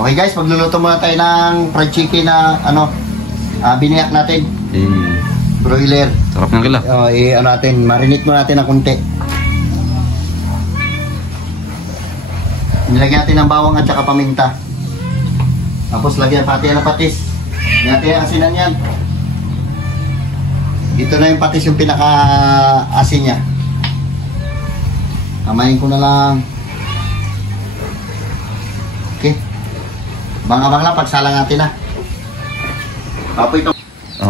Okay guys, magluluto muna tayo ng fried chicken na biniyak natin. Broiler. Sarap ng kila. Marinate muna natin ng kunti. Nilagyan natin ng bawang at saka paminta. Tapos lagyan pati ng patis. Lagyan natin ang asinan yan. Dito na yung patis yung pinaka-asin niya. Kamayin ko na lang. Okay. Abang-abang lang pagsalang natin na.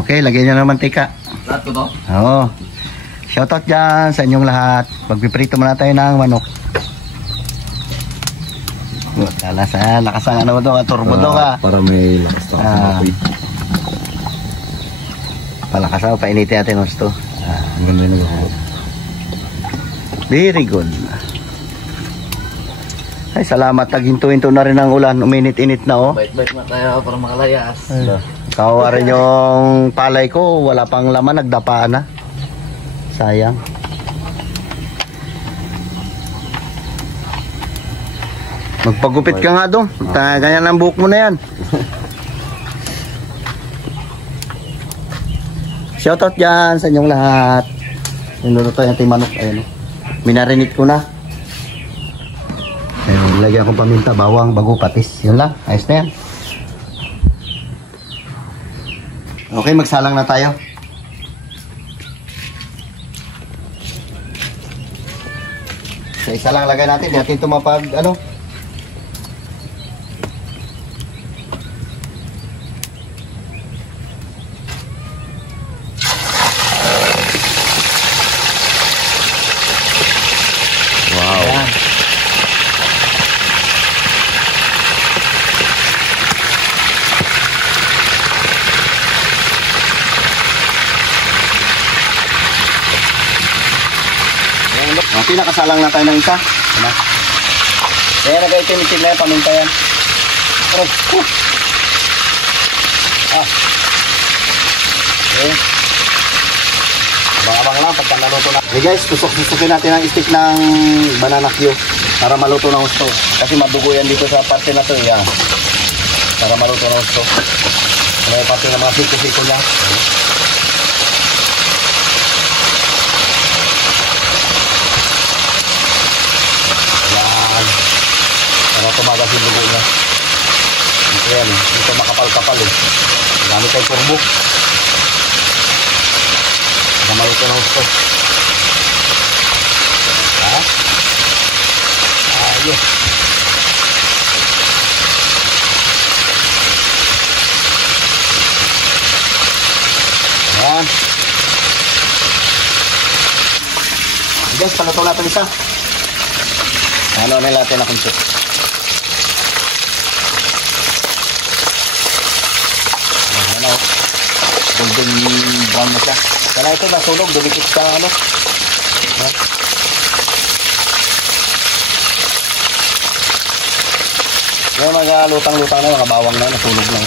Okay, lagyan nyo ng mantika. Lahat ko to? Oo. Shoutout dyan sa inyong lahat. Magpiprito muna tayo ng manok. Lakasang ano ito, turbo ito ka. Para may lakas to. Palakasaw, painitin natin gusto. Ang ganda yun ako. Very good. Ay, salamat. Taghinto-hinto na rin ang ulan. Uminit-init na oh. Bait-bait na tayo para makalayas. Kawawa rin yung palay ko. Wala pang laman, nagdapaan na. Sayang. Magpagupit ka nga doon. Ganyan ang buhok mo na yan. Shoutout dyan sa inyong lahat. Niluluto yung ating manok. Ayun. Minarinate ko na. Ayun, lagyan ko paminta, bawang, bago, patis. Yun lang. Ayos na yan. Okay, magsalang na tayo. Sa isa lang lagay natin. Di natin ito pinakasalang na tayo ng isa. Kaya nag-itim-itim na yung paminta yan. Okay. Abang-abang lang pagka naluto na. Okay guys, susukin natin ang stick ng banana Q para maluto na gusto. Kasi madugo yan dito sa parte na to. Yan. Para maluto na gusto. May parte ng mga siko-siko niya. Para tumagas yung dugo niya. Ito yan eh. Ito makapal-kapal eh. Gamit tayo turbo. Mamalito na gusto. Ayos. Ayan. Guys, paluto natin isa. Ano na natin na kunsit. Golden brown na siya. Kaya ito nasunog, dumikit sa ano. Yung mga lutang-lutang na, mga bawang na, nasunog lang.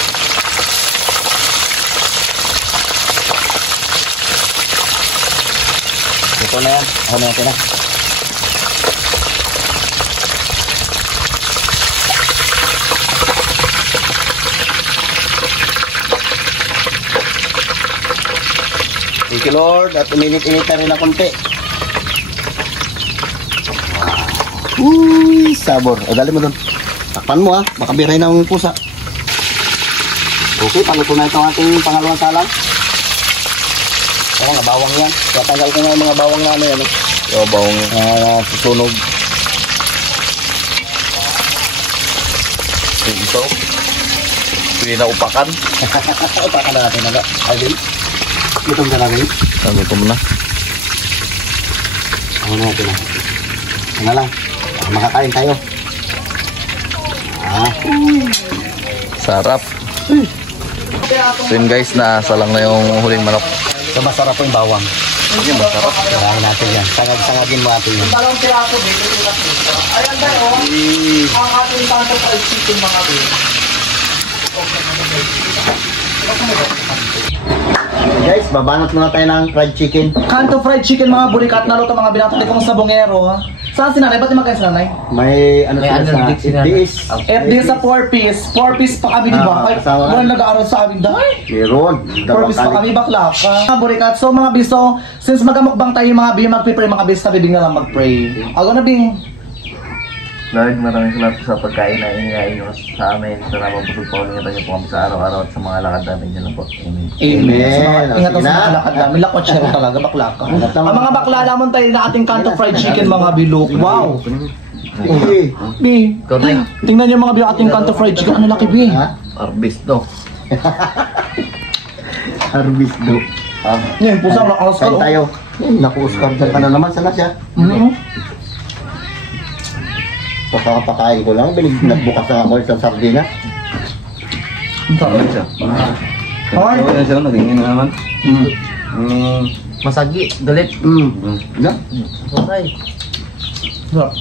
Ito na yan. Ako na natin na. Thank you Lord. At uminit-init na rin na konti. Uy, sabor. O dali mo doon. Takpan mo ha. Baka biray ng pusa. Okay, paluto na itong ating pangalawang salang. Mga bawang yan. Tatanggal ko nga yung mga bawang na ano yan. Yung bawang susunog. Ito. Pinaupakan. Upakan na natin na. Ayun. Gutom ka na rin? Gutom na. Ano natin na? Ano lang? Makakain tayo. Sarap. So yun guys, nasalang na yung huling manok. So masarap po yung bawang. Yun, masarap. Kailangan natin yan. Sangag-sangagin mo natin yan. Balong piraso dito nila. Ayan tayo. Ang ating tanto fried chicken mga bin. Guys, babanat muna tayo ng fried chicken. Kanto fried chicken mga bulikat na luto mga binatang kong sabongero. Saan si nanay? Ba't di magkaya si nanay? May ano May sila sa allergic sila. FDS. FD sa 4-piece. 4-piece pa kami, di ba? Ah, Ay, kasama. walang nag-aaral sa amin dahil. Meron. 4-piece pa kami, bakla ka. Mga burikat. So mga biso, since magamukbang tayo mga bi, mag-prepare mga bis, sabi na lang mag-pray. Ako na bing. Lord, maraming salamat sa pagkain na inihain nyo sa amin. Salamat po po kami niyo po kami sa araw-araw at sa mga lakad namin dyan lang po. Amen. Amen. So, Amen. ingat Sige sa na. mga lakad namin. Lakwat siya talaga, bakla ka. Ingat naman. Ang mga bakla naman tayo na ating kanto fried chicken mga bilok. Wow! Okay. Bi, Ikaw na yun. tingnan niyo mga bi ating kanto fried chicken. Ano laki bi? Ha? Arbis to. Harvest do. Ah, Yan, pusang naka-Oscar. kain tayo. Naku, Oscar, dyan ka na naman. Sana siya. Pagkakapakain ko lang, nagbukas na ako isang sardina. Ang sarap. Ay, Yan siya, nagingin na naman. Masagi, galit. Na? Okay. sarap.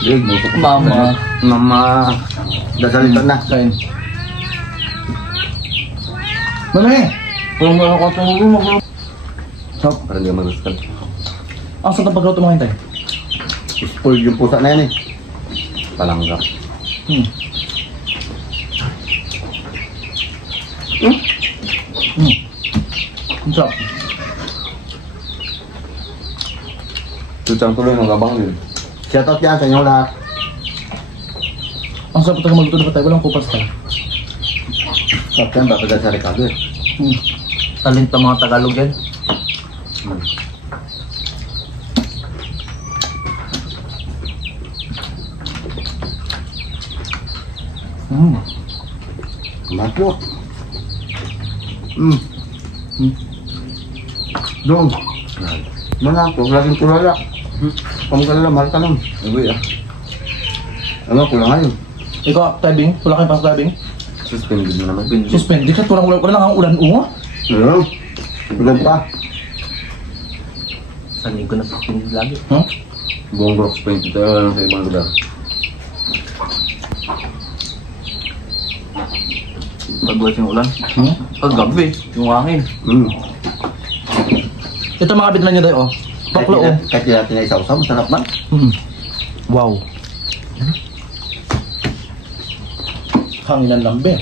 Big, busok ko. Mama. Mama. Dasalito na. Kain. Ano eh? Kung meron ko itong Sarap. Para hindi magustan. Ang sarap ng pagluto mga hintay. Spoiled yung pusa na yan eh. Palangga. Ang sarap. Tutang tuloy ng gabang yun. Shoutout yan sa inyo lahat. Ang sarap talaga magluto na patay. Walang kupas tayo. Shoutout yan, babagay sa Ricardo eh. Talent ng mga Tagalog yan. Matlo. Dong. Mana to, laging tulala. Kamu ka lang, mahal ka lang. Uy ah. Ano, kulang ngayon. Ikaw, diving? Wala kayong pasok diving? Suspended na naman. Suspended ka? Wala lang ang ulan unga? Ano? Ulan pa. Sanay ko na sa pinag lagi. Huh? Buong Brooks Point ito lang sa ibang lugar. pagbuhat yung ulan. Paggabi, yung hangin. Ito mga kabit na nyo tayo, oh. Baklo, oh. Kahit hindi natin na isaw-saw, masarap man. Wow. Hanginan lang, be.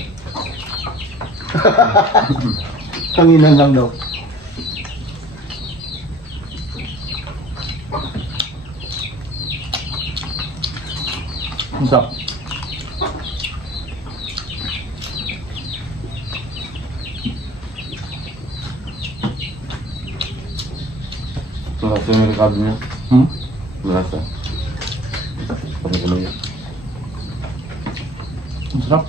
Kanginan lang daw. Ang sarap. Malasa yung rekado niya. Malasa. Pagkakulo niya. Ang sarap.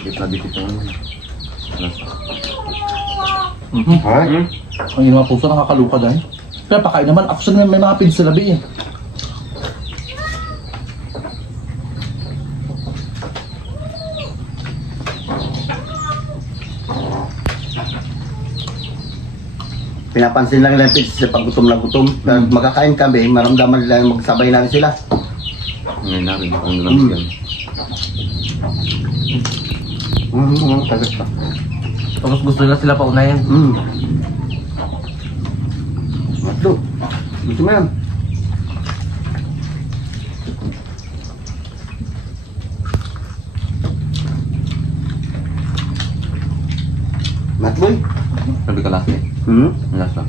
Dikit na dikit na naman. Malasa. Ay? Ang yung mga puso nakakaluka dahil. Pero pakain naman, actually may mga pins sa labi eh. Pinapansin lang nila yung pits sa paggutom na gutom. Magkakain kami, maramdaman nila yung magsabay namin sila. Ngayon namin, kung nalang yan. Tagas pa. Tapos gusto nila sila paunayan. Matlo. Gusto mo yan? Matloy? Sabi ka lasa eh. Lasa.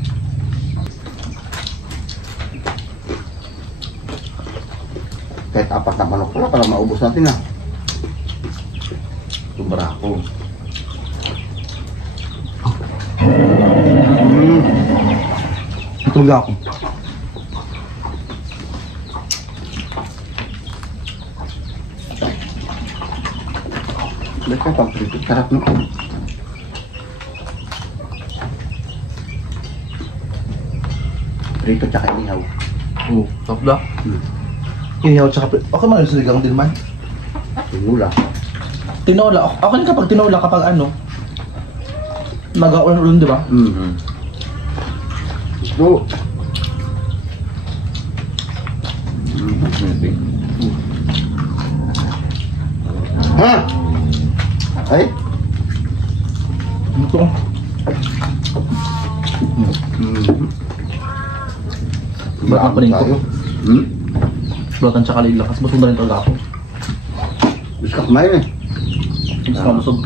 Kahit apat na manok pala para maubos natin ah. Sobra ako. Tulog ako. Ba't ka pang prito? Sarap no? Prito tsaka inihaw. Oo, top da. Ihaw tsaka okay man yung siligang din man. Tingula. Tinola. Okay lang kapag tinola kapag ano. Nag-aulan-ulan, di ba? Gusto. Ha? Ay? Ito. Ba't ang panin ko? Hmm? Bulatan tsaka lilang. Kasi busog na rin talaga ako. Gusto ka kumain eh. Gusto ka busog.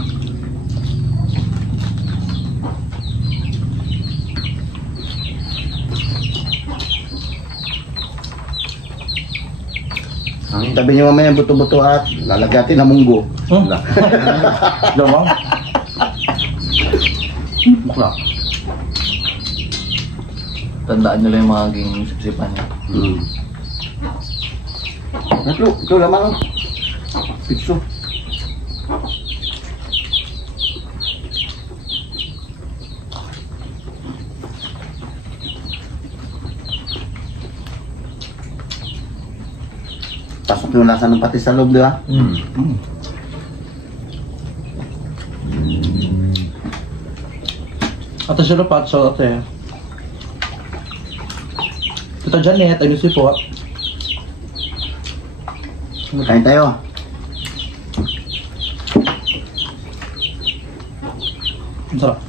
Sabi niyo mamaya buto-buto at lalagatin ng munggo. Hmm? Lawang. Bakla. Tandaan nila yung mga maging sipsipan niya. Hmm. Ito lamang. Pitso. Pasok yung lasa ng pati sa loob, di ba? Ate siya na pat sa ate. Tita Janet, I miss you po. Kain tayo. Ang sarap.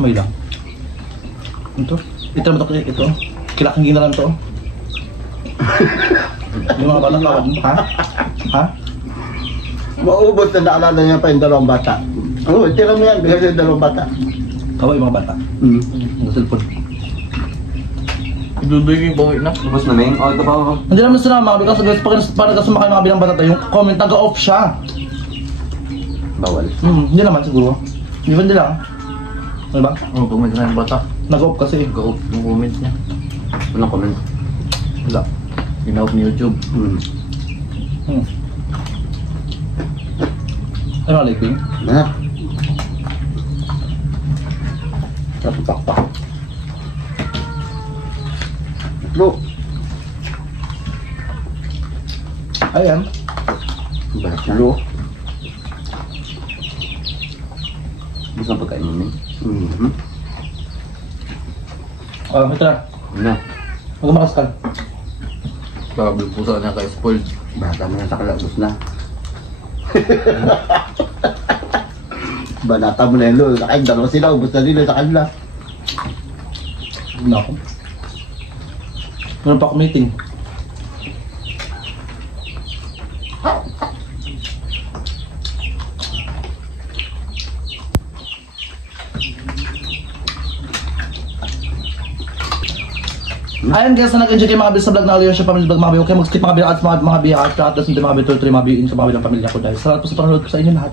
May lang. Ito. Ito naman ito. Kilakang ginalan to. Yung mga batang kawad mo, ha? Ha? Maubos na naalala niya pa yung dalawang bata. Oo, tira mo yan. Bigay yung dalawang bata. Kaway yung mga bata. Hmm. Ang cellphone. Idudoy yung bawi na. Tapos na Ming? Oh, ito pa ako. Hindi naman sinama because para sumakay mga bilang bata yung comment taga-off siya. Bawal. Hindi naman siguro. Even din lang. Ano ba? Oo, comment na yung bata. Nag-off kasi. Go yung comment niya. Anong comment? Wala. Ginawa ni YouTube. Ano like yun? Na. Tapos pakpak. Bro. Ayan. Balat na lo. Gusto ang pagkain mo, Ming? Ito na. Ano? Magmakas ka. Grabe po sa kanya kay spoiled. Bata mo na sa kalabos na. Banata mo na yun, lo. Ay, dalawa sila. Ubus na nila sa kanila. Hindi na ako. Meron pa ako meeting. Ayan guys, na nag-enjoy kayo mga bis sa vlog na Leon siya Family Vlog mga bi. Okay, mag-skip mga bi at mga bi at lahat ng mga bi tuloy mga bi sa mga bilang pamilya ko dahil salamat po sa panonood ko sa inyo lahat.